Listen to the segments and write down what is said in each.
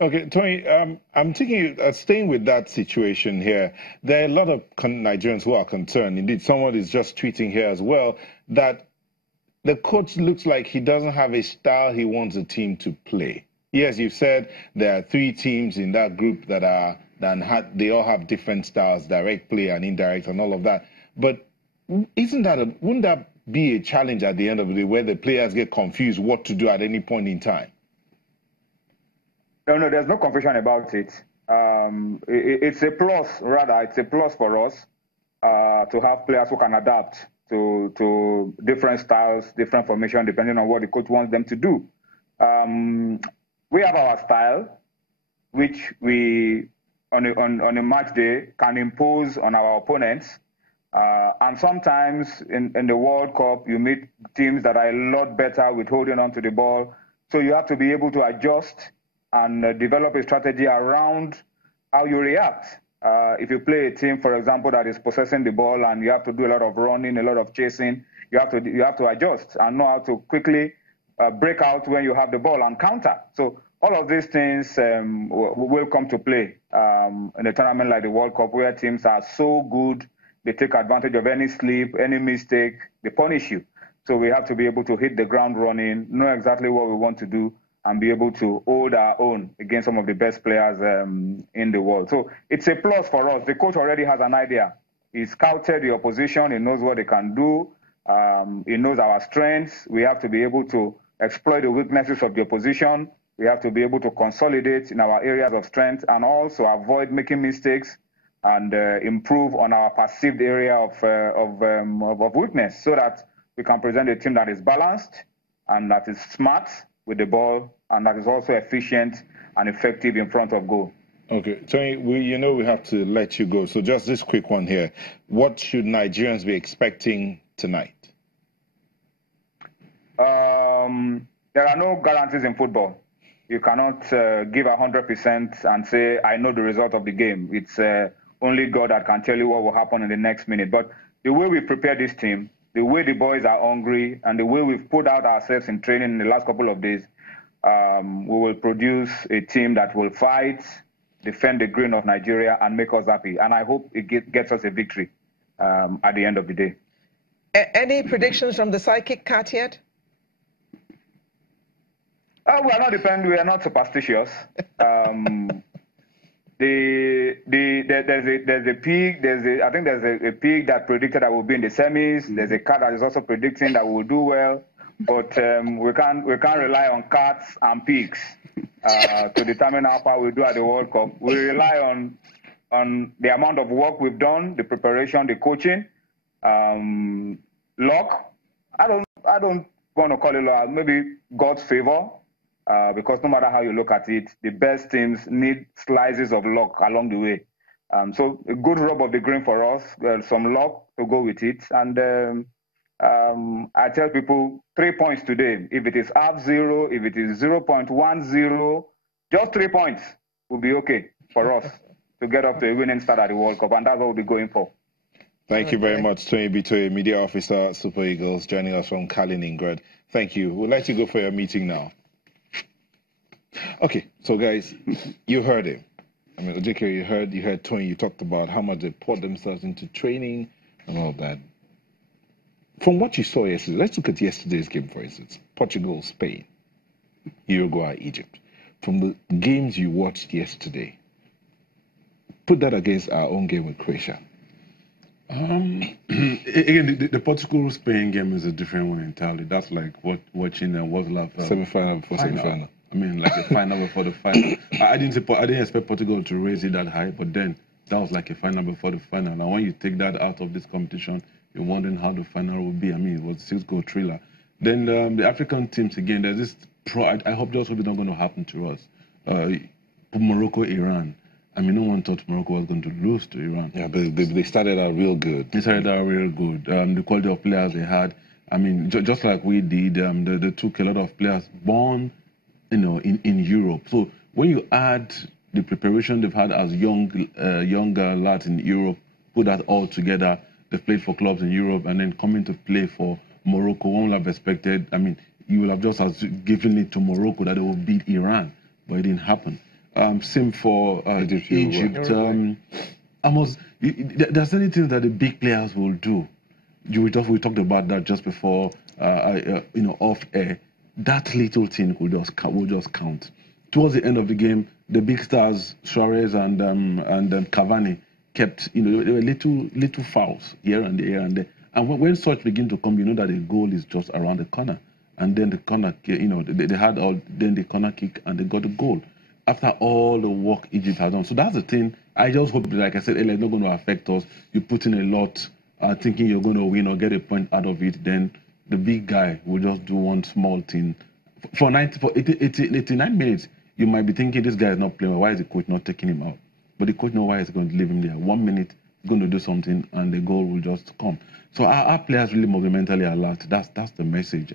Okay, Tony, I'm thinking, staying with that situation here, there are a lot of Nigerians who are concerned. Indeed, someone is just tweeting here as well that the coach looks like he doesn't have a style he wants the team to play. Yes, you've said there are three teams in that group they all have different styles, direct play and indirect and all of that. But wouldn't that be a challenge at the end of the day where the players get confused what to do at any point in time? No, there's no confusion about it. It's a plus, rather, it's a plus for us to have players who can adapt to different styles, different formation, depending on what the coach wants them to do. We have our style, which we, on a match day, can impose on our opponents. And sometimes in the World Cup, you meet teams that are a lot better with holding on to the ball. So you have to be able to adjust and develop a strategy around how you react. If you play a team, for example, that is possessing the ball and you have to do a lot of running, a lot of chasing, you have to adjust and know how to quickly break out when you have the ball and counter. So all of these things will come to play in a tournament like the World Cup, where teams are so good, they take advantage of any slip, any mistake, they punish you. So we have to be able to hit the ground running, know exactly what we want to do, and be able to hold our own against some of the best players in the world. So it's a plus for us. The coach already has an idea. He scouted the opposition. He knows what they can do. He knows our strengths. We have to be able to exploit the weaknesses of the opposition. We have to be able to consolidate in our areas of strength and also avoid making mistakes and improve on our perceived area of weakness, so that we can present a team that is balanced and that is smart with the ball, and that is also efficient and effective in front of goal. Okay, Tony, we have to let you go. So just this quick one here. What should Nigerians be expecting tonight? There are no guarantees in football. You cannot give 100% and say, I know the result of the game. It's only God that can tell you what will happen in the next minute. But the way we prepare this team, the way the boys are hungry, and the way we've put out ourselves in training in the last couple of days, we will produce a team that will fight, defend the green of Nigeria, and make us happy. And I hope it gets us a victory at the end of the day. Any predictions from the psychic cat yet? We are not dependent. We are not superstitious. There's a pig. I think there's a pig that predicted that we'll be in the semis. There's a cat that is also predicting that we'll do well. But we can't rely on cats and pigs to determine how far we do at the World Cup. We rely on the amount of work we've done, the preparation, the coaching, luck. I don't want to call it luck. Maybe God's favor. Because no matter how you look at it, the best teams need slices of luck along the way. So a good rub of the green for us, some luck to go with it. And I tell people 3 points today. If it is half zero, if it is 0.10, just 3 points will be okay for us to get up to a winning start at the World Cup. And that's what we'll be going for. Thank you very much, Tony Ibitoye, Media Officer, Super Eagles, joining us from Kaliningrad. Thank you. We'll let you go for your meeting now. Okay, so guys, you heard him. I mean, Ojeke, you heard Tony. You talked about how much they poured themselves into training and all that. From what you saw yesterday, let's look at yesterday's game, for instance. Portugal, Spain, Uruguay, Egypt. From the games you watched yesterday, put that against our own game with Croatia. Again, the Portugal-Spain game is a different one entirely. That's like watching Wozlaf semi-final before semi-final. I mean, like a final before the final. I didn't expect Portugal to raise it that high, but then that was like a final before the final. And when you take that out of this competition, you're wondering how the final will be. I mean, it was a 6-goal thriller. Then the African teams, again, there's this I hope this will be not going to happen to us. Morocco, Iran. I mean, no one thought Morocco was going to lose to Iran. Yeah, but they started out real good. They started out real good. The quality of players they had, I mean, just like we did, they took a lot of players born, in Europe. So when you add the preparation they've had as younger lads in Europe, put that all together, they've played for clubs in Europe, and then coming to play for Morocco, one would have expected, I mean, you will have just given it to Morocco that they will beat Iran, but it didn't happen. Same for Egypt. There's certain things that the big players will do. We talked about that just before, off air. That little thing will just count. Towards the end of the game, the big stars, Suarez and Cavani, kept, there were little fouls here and there. And when such begin to come, you know that the goal is just around the corner. And then the corner, they had then the corner kick and they got the goal. After all the work Egypt had done. So that's the thing. I just hope, like I said earlier, it's not going to affect us. You put in a lot, thinking you're going to win or get a point out of it, then the big guy will just do one small thing. For 89 minutes, you might be thinking this guy is not playing. Why is the coach not taking him out? But the coach knows why he's going to leave him there. 1 minute, he's going to do something, and the goal will just come. So our players really must be mentally alert. That's the message.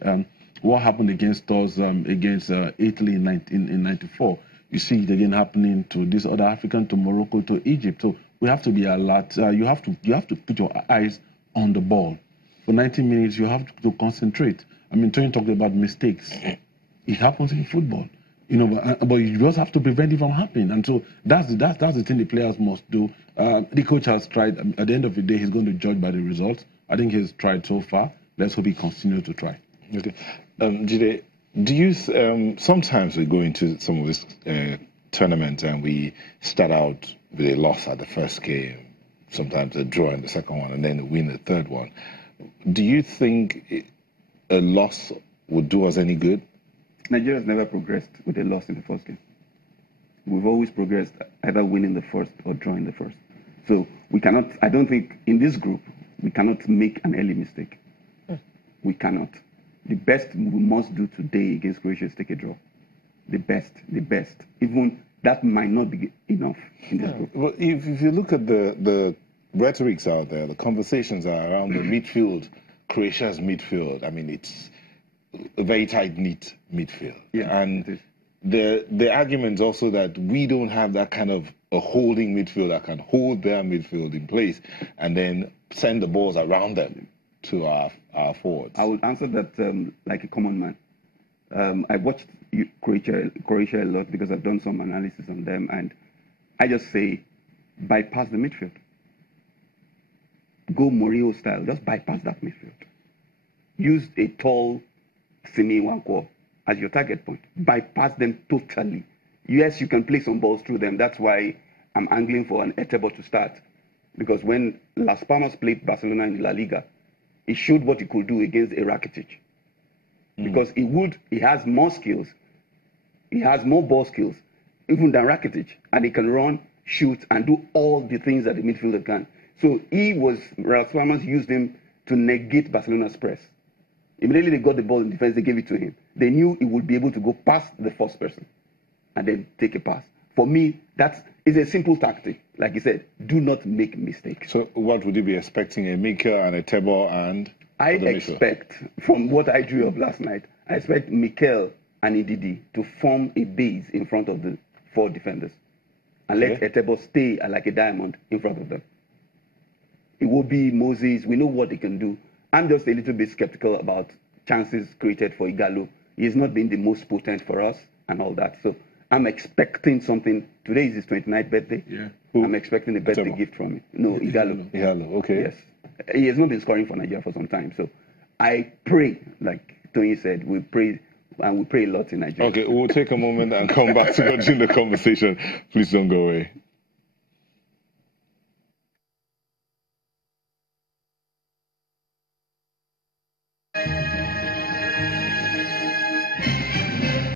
What happened against us, against Italy in 94, you see it again happening to this other African, to Morocco, to Egypt. So we have to be alert. You have to put your eyes on the ball. For 90 minutes, you have to concentrate. I mean, Tony talked about mistakes. It happens in football, but you just have to prevent it from happening. And so that's the thing the players must do. The coach has tried. At the end of the day, he's going to judge by the results. I think he's tried so far. Let's hope he continues to try. Okay. Jide, do you sometimes we go into some of this tournament and we start out with a loss at the first game, sometimes a draw in the second one, and then a win the third one. Do you think a loss would do us any good? Nigeria has never progressed with a loss in the first game. We've always progressed either winning the first or drawing the first. So we cannot, I don't think in this group, we cannot make an early mistake. We cannot. The best we must do today against Croatia is take a draw. The best. Even that might not be enough in this group. Well, if you look at the rhetorics out there, the conversations are around the midfield, Croatia's midfield. I mean, it's a very tight-knit midfield. Yeah, and the argument also that we don't have that kind of a holding midfield that can hold their midfield in place and then send the balls around them to our forwards. I would answer that like a common man. I watched Croatia a lot because I've done some analysis on them, and I just say bypass the midfield. Go Mourinho style, just bypass that midfield. Use a tall Simi Wankwo as your target point. Bypass them totally. Yes, you can play some balls through them. That's why I'm angling for an Etebo to start. Because when Las Palmas played Barcelona in La Liga, he showed what he could do against a Rakitic. Because he has more skills, he has more ball skills, even than Rakitic. And he can run, shoot, and do all the things that the midfielder can. So Las Palmas used him to negate Barcelona's press. Immediately they got the ball in defense, they gave it to him. They knew he would be able to go past the first person and then take a pass. For me, it's a simple tactic. Like you said, do not make mistakes. So what would you be expecting? A Mikel and a Tebo and... I expect, from what I drew up last night, I expect Mikel and Ndidi to form a base in front of the four defenders. And let Etebo stay like a diamond in front of them. It will be Moses. We know what they can do. I'm just a little bit skeptical about chances created for Igalo. He has not been the most potent for us and all that. So I'm expecting something. Today is his 29th birthday. Yeah. I'm expecting a birthday gift from him. No, Igalo. Igalo, okay. Yes. He has not been scoring for Nigeria for some time. So I pray, like Tony said, we pray, and we pray a lot in Nigeria. Okay, we'll take a moment and come back to continue the conversation. Please don't go away.